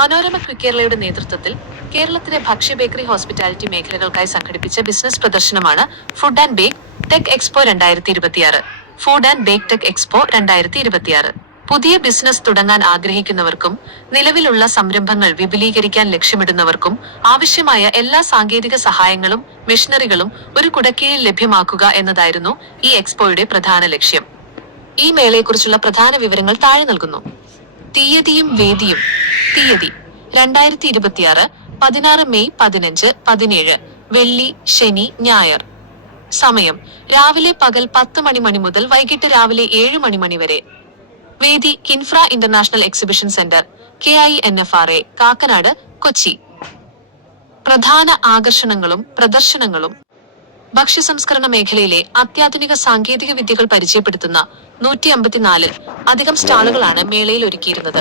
മനോരമ ക്വിക്കേരളയുടെ നേതൃത്വത്തിൽ കേരളത്തിലെ ഭക്ഷ്യ ബേക്കറി ഹോസ്പിറ്റാലിറ്റി മേഖലകൾക്കായി സംഘടിപ്പിച്ച ബിസിനസ് പ്രദർശനമാണ് food and bake tech expo 2026. Food and bake tech expo 2026 പുതിയ ബിസിനസ് തുടങ്ങാൻ ആഗ്രഹിക്കുന്നവർക്കും നിലവിലുള്ള സംരംഭങ്ങൾ വിപുലീകരിക്കാൻ ലക്ഷ്യമിടുന്നവർക്കും ആവശ്യമായ എല്ലാ സാങ്കേതിക സഹായങ്ങളും മെഷീനറികളും ഒരു കുടക്കീഴിൽ ലഭ്യമാക്കുക എന്നതായിരുന്നു ഈ എക്സ്പോയുടെ പ്രധാന ലക്ഷ്യം. ഈ മേളയെക്കുറിച്ചുള്ള പ്രധാന വിവരങ്ങൾ താഴെ നൽകുന്നു. തീയതിയും വേദിയും. തീയതി 2026 16 മെയ് 15, 17 വെള്ളി, ശനി, ഞായർ. സമയം രാവിലെ പകൽ 10 മണി മുതൽ വൈകിട്ട് രാവിലെ 7 മണി വരെ. വേദി KINFRA international exhibition centre, KINFRA, Kakkanad, Kochi. പ്രധാന ആകർഷണങ്ങളും പ്രദർശനങ്ങളും. ഭക്ഷ്യസംസ്കരണ മേഖലയിലെ അത്യാധുനിക സാങ്കേതിക വിദ്യകൾ പരിചയപ്പെടുത്തുന്ന 154 അധികം സ്റ്റാളുകളാണ് മേളയിൽ ഒരുക്കിയിരുന്നത്.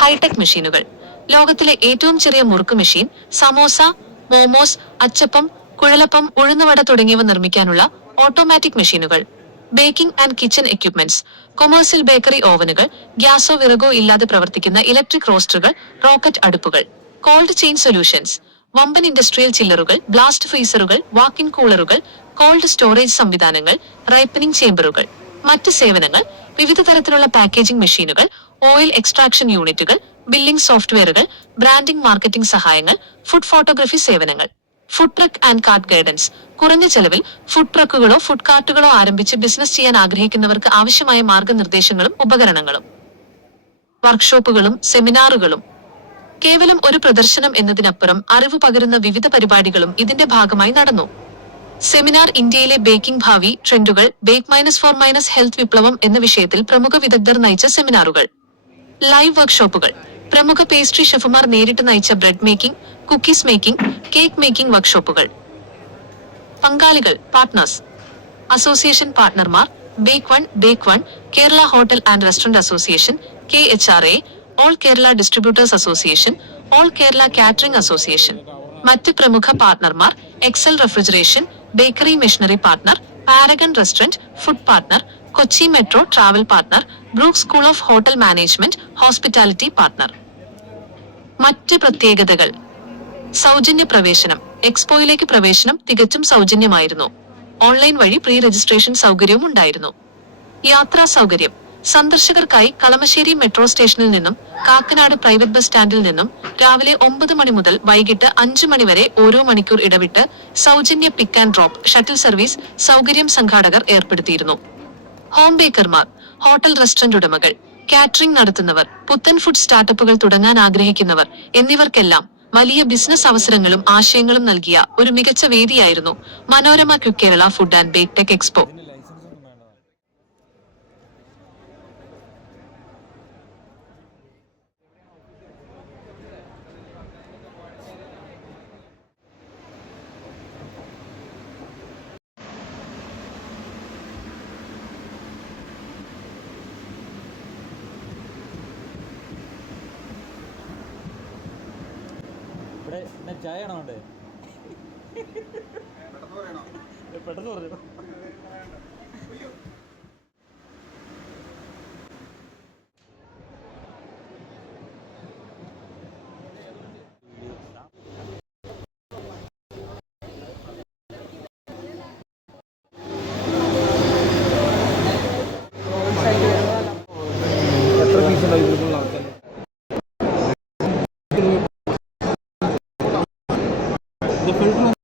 ഹൈടെക് മെഷീനുകൾ. ലോകത്തിലെ ഏറ്റവും ചെറിയ മുറുക്ക് മെഷീൻ, സമോസ, മോമോസ്, അച്ചപ്പം, കുഴലപ്പം, ഉഴുന്നുവട തുടങ്ങിയവ നിർമ്മിക്കാനുള്ള ഓട്ടോമാറ്റിക് മെഷീനുകൾ. Baking and kitchen equipments. Commercial bakery ഓവനുകൾ, ഗ്യാസോ വിറകോ ഇല്ലാതെ പ്രവർത്തിക്കുന്ന ഇലക്ട്രിക് റോസ്റ്ററുകൾ, റോക്കറ്റ് അടുപ്പുകൾ. Cold chain solutions. വമ്പൻ ഇൻഡസ്ട്രിയൽ ചില്ലറുകൾ, ബ്ലാസ്റ്റ് ഫ്രീസറുകൾ, വാക്കിൻ കൂളറുകൾ, കോൾഡ് സ്റ്റോറേജ് സംവിധാനങ്ങൾ, റൈപ്പനിംഗ് ചേംബറുകൾ. മറ്റ് സേവനങ്ങൾ. വിവിധ തരത്തിലുള്ള പാക്കേജിംഗ് മെഷീനുകൾ, ഓയിൽ എക്സ്ട്രാക്ഷൻ യൂണിറ്റുകൾ, ബില്ലിംഗ് സോഫ്റ്റ്വെയറുകൾ, ബ്രാൻഡിംഗ് മാർക്കറ്റിംഗ് സഹായങ്ങൾ, ഫുഡ് ഫോട്ടോഗ്രഫി സേവനങ്ങൾ. Food truck and cart guidance. കുറഞ്ഞ ചെലവിൽ ഫുഡ് ട്രക്കുകളോ ഫുഡ് കാർട്ടുകളോ ആരംഭിച്ച് ബിസിനസ് ചെയ്യാൻ ആഗ്രഹിക്കുന്നവർക്ക് ആവശ്യമായ മാർഗനിർദ്ദേശങ്ങളും ഉപകരണങ്ങളും. വർക്ക്ഷോപ്പുകളും സെമിനാറുകളും. കേവലം ഒരു പ്രദർശനം എന്നതിനപ്പുറം അറിവ് പകരുന്ന വിവിധ പരിപാടികളും ഇതിന്റെ ഭാഗമായി നടന്നു. സെമിനാർ ഇന്ത്യയിലെ ബേക്കിംഗ് ഭാവി ട്രെൻഡുകൾ, ബേക്ക് -4- ഹെൽത്ത് വിപ്ലവം എന്ന വിഷയത്തിൽ പ്രമുഖ വിദഗ്ധർ നയിച്ച സെമിനാറുകൾ. ലൈവ് വർക്ക്ഷോപ്പുകൾ. പ്രമുഖ പേസ്ട്രി ഷെഫുമാർ നേരിട്ട് നയിച്ച bread making, cookies making, cake making വർക്ക്ഷോപ്പുകൾ. പങ്കാളികൾ, പാർട്ട്നേഴ്സ്. അസോസിയേഷൻ പാർട്ട്ണർമാർ: Bake One, Kerala hotel and restaurant association, KHRA, all Kerala distributors association, all Kerala catering association. മറ്റ് പ്രമുഖ പാർട്ട്ണർമാർ: Excel refrigeration, bakery machinery partner, Paragon restaurant, food partner, Kochi metro travel partner, Brook school of hotel management, hospitality partner. മറ്റ് പ്രത്യേകതകൾ. സൗജന്യ പ്രവേശനം. എക്സ്പോയിലേക്ക് പ്രവേശനം തികച്ചും സൗജന്യമായിരുന്നു. ഓൺലൈൻ വഴി പ്രീ രജിസ്ട്രേഷൻ സൗകര്യവും ഉണ്ടായിരുന്നു. യാത്രാ സൗകര്യം. സന്ദർശകർക്കായി കളമശ്ശേരി മെട്രോ സ്റ്റേഷനിൽ നിന്നും കാക്കനാട് പ്രൈവറ്റ് ബസ് സ്റ്റാൻഡിൽ നിന്നും രാവിലെ 9 മണി മുതൽ വൈകിട്ട് 5 മണി വരെ ഓരോ മണിക്കൂർ ഇടവിട്ട് സൗജന്യ പിക്ക് ആൻഡ് ഡ്രോപ്പ് ഷട്ടിൽ സർവീസ് സൗകര്യം സംഘാടകർ ഏർപ്പെടുത്തിയിരുന്നു. ഹോം ബേക്കർമാർ, ഹോട്ടൽ റെസ്റ്റോറന്റ് ഉടമകൾ, കാറ്ററിംഗ് നടത്തുന്നവർ, പുത്തൻ ഫുഡ് സ്റ്റാർട്ടപ്പുകൾ തുടങ്ങാൻ ആഗ്രഹിക്കുന്നവർ എന്നിവർക്കെല്ലാം വലിയ ബിസിനസ് അവസരങ്ങളും ആശയങ്ങളും നൽകിയ ഒരു മികച്ച വേദിയായിരുന്നു Manorama Quickerala food and bake tech expo. ഇവിടെ ചായ ആണോ വേണ്ടേ? പെട്ടെന്ന് പറഞ്ഞു. എത്ര പീസ് ഉണ്ടായിരുന്നു ആൾക്കാർ? The filter